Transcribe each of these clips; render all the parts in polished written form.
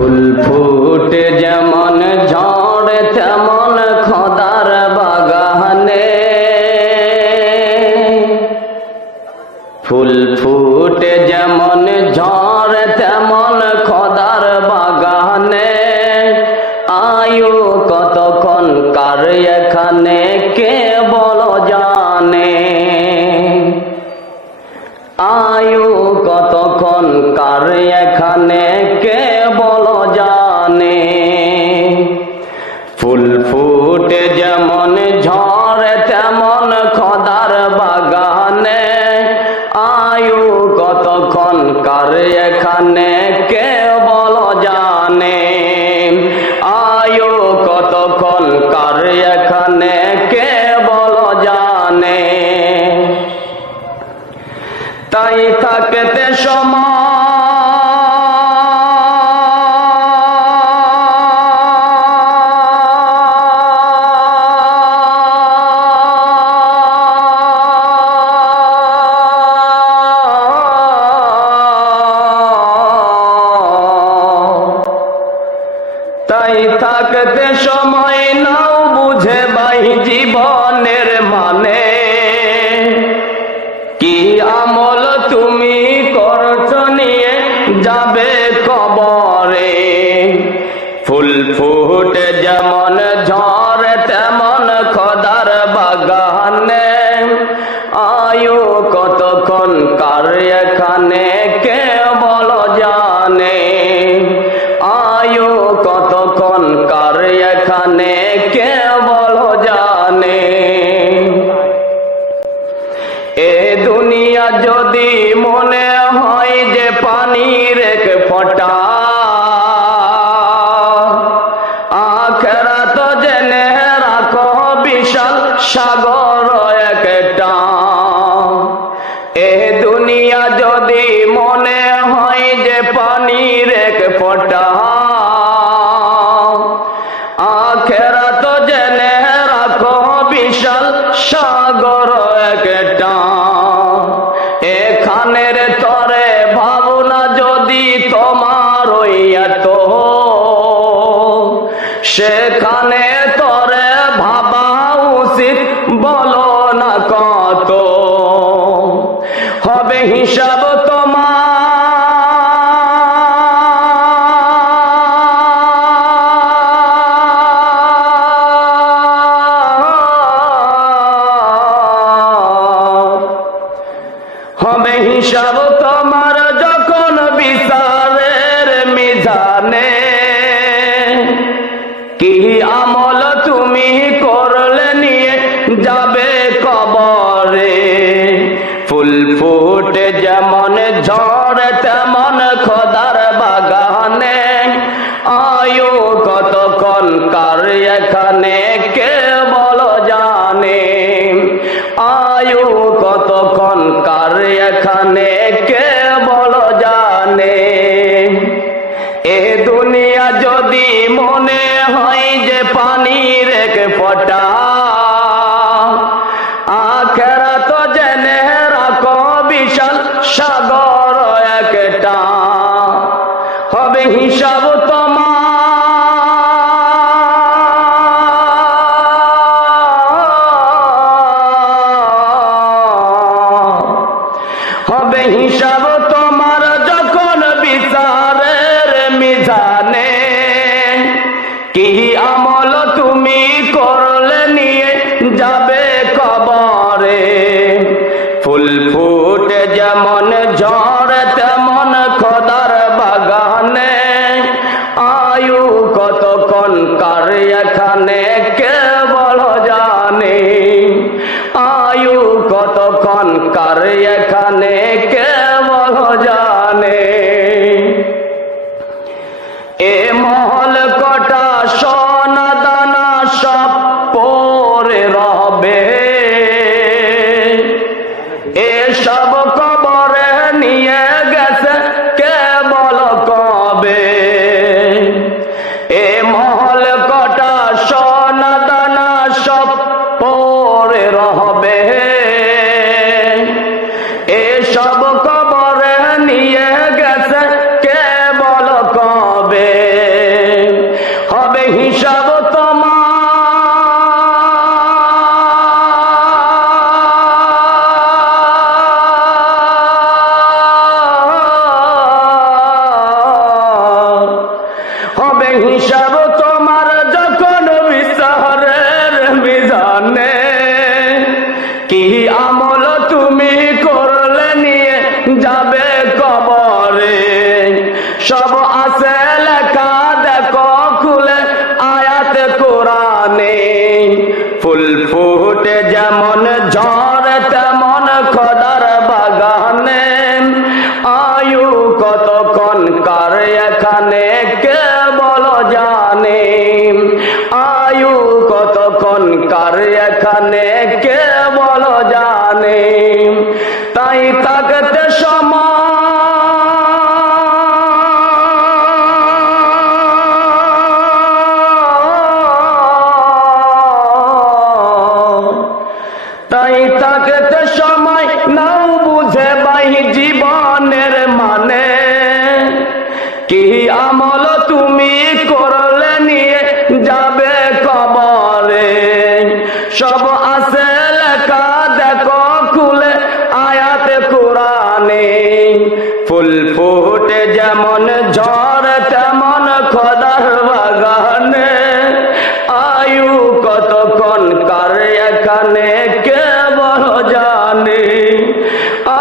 ফুল ফুটে যেমন ঝড় তেমন খোদার বাগানে, ফুল ফুটে যেমন ঝড় তেমন খোদার বাগানে। আয়ু কতক্ষণ কার এখানে কে বল জানে, আয়ু কতক্ষণ কার এখানে কে বল জানে। ফুল ফুটে যেমন ঝড় তেমন খোদার বাগানে, আয়ু কতক্ষণ কার এখানে কে বল জানে, আয়ু কতক্ষণ কার এখানে কে বল জানে। তাই থাকতে সময় তাই থাকতে সময় নাও বুঝে ভাই জীবনের মানে, কি আমল তুমি করছো নিয়ে যাবে কবরে। ফুল ফুটে যেমন ঝড় তেমন খোদার বাগানে, আয়ু কতক্ষণ কার এখানে কে বল জানে, আয়ু কতক্ষণ কার এখানে কে বল জানে। এ দুনিয়া যদি মনে হয় যে পানির এক ফোঁটা, আখিরাত জেনে রাখো বিশাল সাগর একটা। এ দুনিয়া যদি মনে হয় যে পানির এক ফোঁটা, আখিরাত জেনে রাখো বিশাল সাগর একটা। এখানের তরে ভাবনা যদি তোমার এত, সেখানে তরে ভাবা উচিত বলো না কত। হবে হিসাব তোমার, হবে হিসাব তোমার যখন বিচারের মিজানে। কি আমল তুমি করলে নিয়ে যাবে কবরে। ফুল ফুটে যেমন ঝড় তেমন খোদার বাগানে, আয়ু কতক্ষণ কার এখানে কে বল জানে, আয়ু কতক্ষণ কার এখানে কে বল জানে। এ দুনিয়া যদি মনে হয় যে পানির এক ফোঁটা, আখিরাত জেনে রাখো বিশাল সাগর একটা। হবে হিসাব তোমার, হবে হিসাব তোমার যখন বিচারের মিজানে। কি আমল তুমি করলে নিয়ে যাবে কবরে। ফুল ফুটে যেমন ঝড় তেমন খোদার বাগানে, হিসাব তোমার যখন বিচারের মিজানে। কি আমল তুমি করলে নিয়ে যাবে কবরে, সব আছে লেখা দেখো খুলে আয়াত কোরআনে। ফুল ফুটে যেমন ঝড় তেমন খোদার বাগানে, আয়ু কতক্ষণ কার এখানে কে বলো জানে, আয়ু কতক্ষণ কার এখানে কে বলো জানে। তাই থাকতে সময় তাই থাকতে সময় নাও বুঝে ভাই জীবনের মানে। কি আমল তুমি করলে নিয়ে যাবে কবরে, সব আছে লেখা দেখো খুলে আয়াত কোরআনে। ফুল ফুটে যেমন ঝড় তেমন খোদার বাগানে, আয়ু কতক্ষণ কার এখানে কে বলো জানে,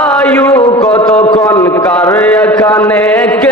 আয়ু কতক্ষণ কার এখানে কে